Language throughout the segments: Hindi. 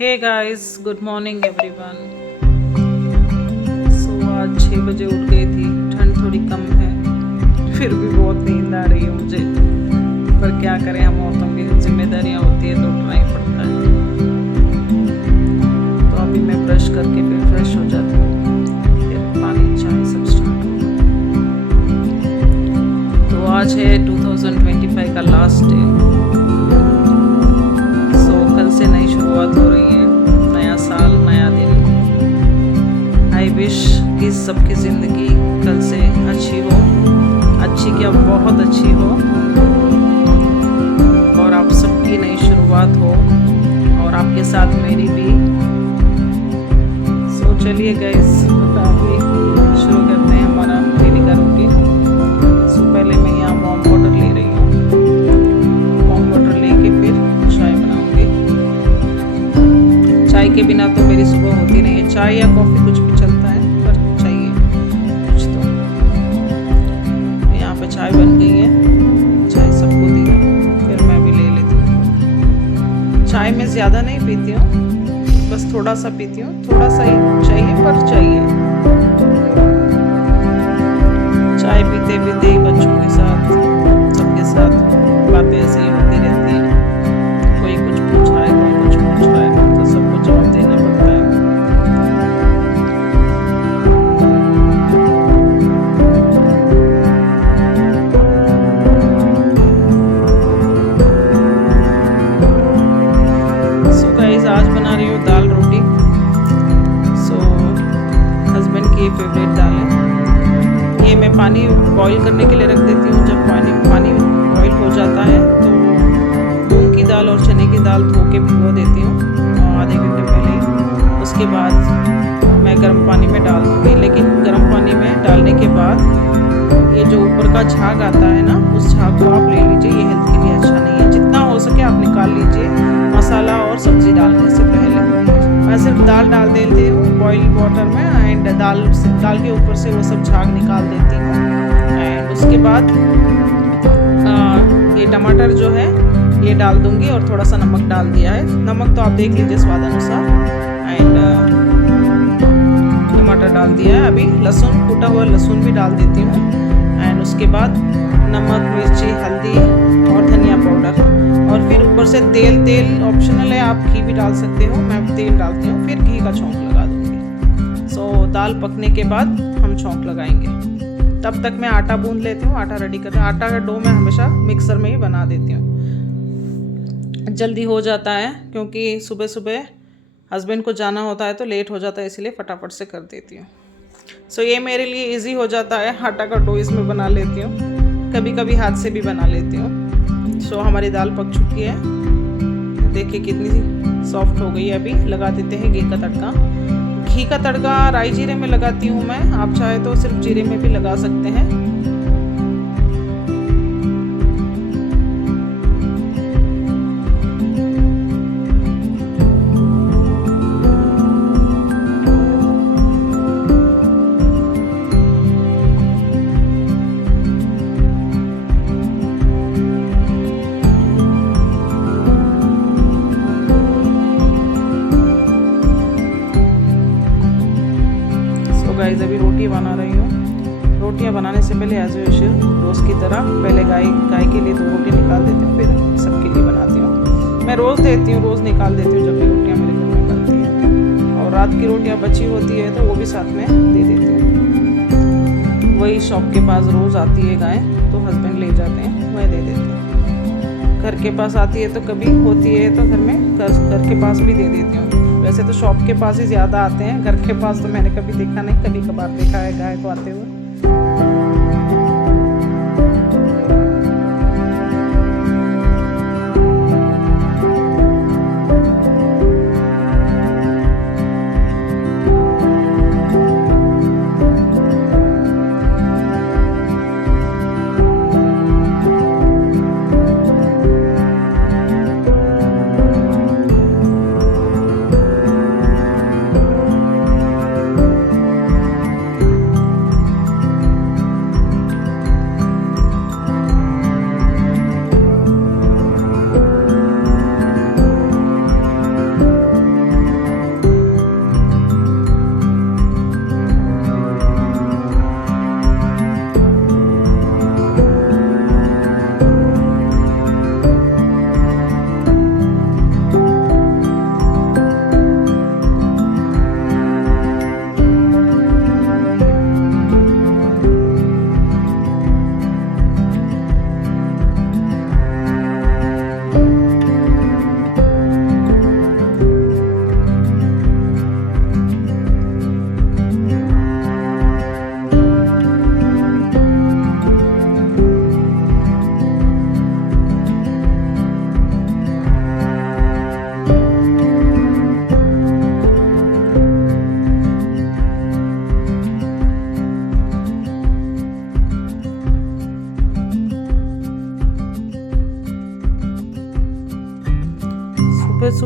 हे guys, good morning everyone. So आज 6 बजे उठ गई थी। ठंड थोड़ी कम है, फिर भी बहुत नींद आ रही है मुझे। पर क्या करें, हम औरतों की जिम्मेदारियां होती है तो उठना ही पड़ता है। तो अभी मैं ब्रश करके फिर फ्रेश हो जाती हूँ, फिर पानी चाय सब स्टार्ट होगा। तो आज है 2025 का लास्ट डे। कल से नई शुरुआत हो रही है, नया साल नया दिन। आई विश कि सबकी ज़िंदगी कल से अच्छी हो, अच्छी क्या बहुत अच्छी हो, और आप सबकी नई शुरुआत हो और आपके साथ मेरी भी। सो चलिए गाइस, अभी शुरू करते हैं हमारा डेली का रूटीन। सो पहले मैं यहाँ वार्म वाटर ले रही हूँ। वार्म वाटर लेके फिर चाय बनाऊंगी। चाय के बिना तो मेरी सुबह होती नहीं है। चाय या कॉफ़ी कुछ भी चलता है, पर चाहिए कुछ तो। यहाँ पे चाय बन गई है, चाय सबको दी है, फिर मैं भी ले लेती हूँ। चाय मैं ज़्यादा नहीं पीती हूँ, बस थोड़ा सा पीती हूँ। थोड़ा सा ही चाहिए, पर चाहिए। चाय पीते पीते ही बच्चों के साथ, सबके साथ बातें ऐसी होती रहती हैं। कोई कुछ पूछ रहा है, कोई कुछ पूछ रहा है, तो सबको जवाब देना पड़ता है। सो गाइस, आज बना रही हूँ दाल रोटी। सो हस्बैंड की फेवरेट दाल है ये। मैं पानी बॉईल करने के लिए रख देती हूँ। जब पानी बॉईल हो जाता है तो मूंग की दाल और चने की दाल धो के भिगो देती हूँ आधे घंटे पहले ही। उसके बाद मैं गर्म पानी में डाल दूँगी। लेकिन गर्म पानी में डालने के बाद ये जो ऊपर का झाग आता है ना, उस झाग को आप ले लीजिए। ये हेल्थ के लिए अच्छा नहीं है। जितना हो सके आप निकाल लीजिए मसाला और सब्ज़ी डालने से पहले। मैं सिर्फ दाल डाल देती हूँ बॉइल वाटर में, एंड दाल के ऊपर से वो सब झाग निकाल देती हूँ। एंड उसके बाद ये टमाटर जो है ये डाल दूंगी, और थोड़ा सा नमक डाल दिया है। नमक तो आप देख लीजिए स्वाद अनुसार। एंड टमाटर डाल दिया है। अभी लहसुन, कूटा हुआ लहसुन भी डाल देती हूँ। एंड उसके बाद नमक, मिर्ची, हल्दी और धनिया पाउडर, और फिर ऊपर से तेल ऑप्शनल है, आप घी भी डाल सकते हो। मैं तेल डालती हूँ, फिर घी का छौंक लगा दूँगी। सो दाल पकने के बाद हम छौंक लगाएंगे। तब तक मैं आटा गूंद लेती हूँ, आटा रेडी करती हूँ। आटा का डो मैं हमेशा मिक्सर में ही बना देती हूँ, जल्दी हो जाता है। क्योंकि सुबह सुबह हस्बैंड को जाना होता है तो लेट हो जाता है, इसीलिए फटाफट से कर देती हूँ। सो ये मेरे लिए इजी हो जाता है। आटा का डो इसमें बना लेती हूँ, कभी कभी हाथ से भी बना लेती हूँ। सो हमारी दाल पक चुकी है, देखिए कितनी सॉफ्ट हो गई है। अभी लगा देते हैं घी का तड़का। घी का तड़का राई जीरे में लगाती हूँ मैं, आप चाहे तो सिर्फ जीरे में भी लगा सकते हैं। गाइस, अभी रोटी बना रही हूँ। रोटियाँ बनाने से पहले एज यूजुअल रोज़ की तरह पहले गाय के लिए 2 रोटी निकाल देती हूँ, फिर सबके लिए बनाती हूँ। मैं रोज़ देती हूँ, रोज़ निकाल देती हूँ जब भी रोटियाँ मेरे घर में बनती हैं। और रात की रोटियाँ बची होती है तो वो भी साथ में दे देती हूँ। वही शॉप के पास रोज़ आती है गाय, तो हस्बैंड ले जाते हैं, वह दे देते हैं। घर के पास आती है तो कभी होती है तो घर के पास भी दे देती हूँ। वैसे तो शॉप के पास ही ज़्यादा आते हैं, घर के पास तो मैंने कभी देखा नहीं। कभी कभार देखा है गाय को आते हुए।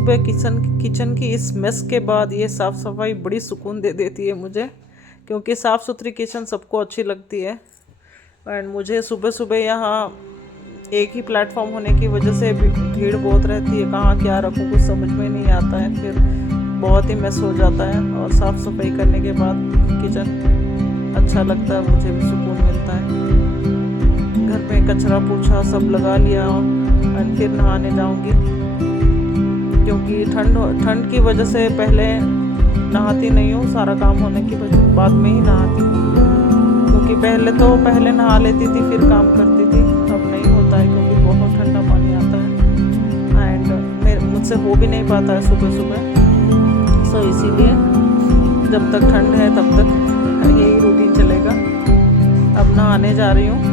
सुबह किचन की इस मेस के बाद ये साफ़ सफाई बड़ी सुकून दे देती है मुझे, क्योंकि साफ़ सुथरी किचन सबको अच्छी लगती है। एंड मुझे सुबह सुबह यहाँ एक ही प्लेटफॉर्म होने की वजह से भीड़ बहुत रहती है, कहाँ क्या रखूँ कुछ समझ में नहीं आता है, फिर बहुत ही मेस हो जाता है। और साफ़ सफाई करने के बाद किचन अच्छा लगता है, मुझे भी सुकून मिलता है। घर पे कचरा पूछा सब लगा लिया और फिर नहाने जाऊंगी, क्योंकि ठंड की वजह से पहले नहाती नहीं हूँ, सारा काम होने की बाद में ही नहाती हूँ। क्योंकि पहले नहा लेती थी फिर काम करती थी, अब नहीं होता है क्योंकि बहुत ठंडा पानी आता है एंड मुझसे हो भी नहीं पाता है सुबह सुबह। सो इसीलिए जब तक ठंड है तब तक यही रूटीन चलेगा। अब नहाने जा रही हूँ।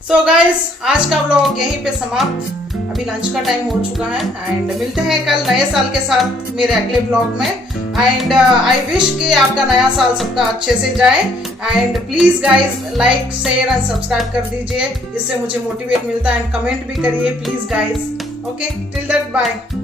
सो गाइज आज का व्लॉग यहीं पे समाप्त। अभी लंच का टाइम हो चुका है एंड मिलते हैं कल नए साल के साथ मेरे अगले व्लॉग में। एंड आई विश कि आपका नया साल सबका अच्छे से जाए। And please guys like share and subscribe कर दीजिए, इससे मुझे मोटिवेट मिलता है। एंड कमेंट भी करिए please guys. Okay, till that bye.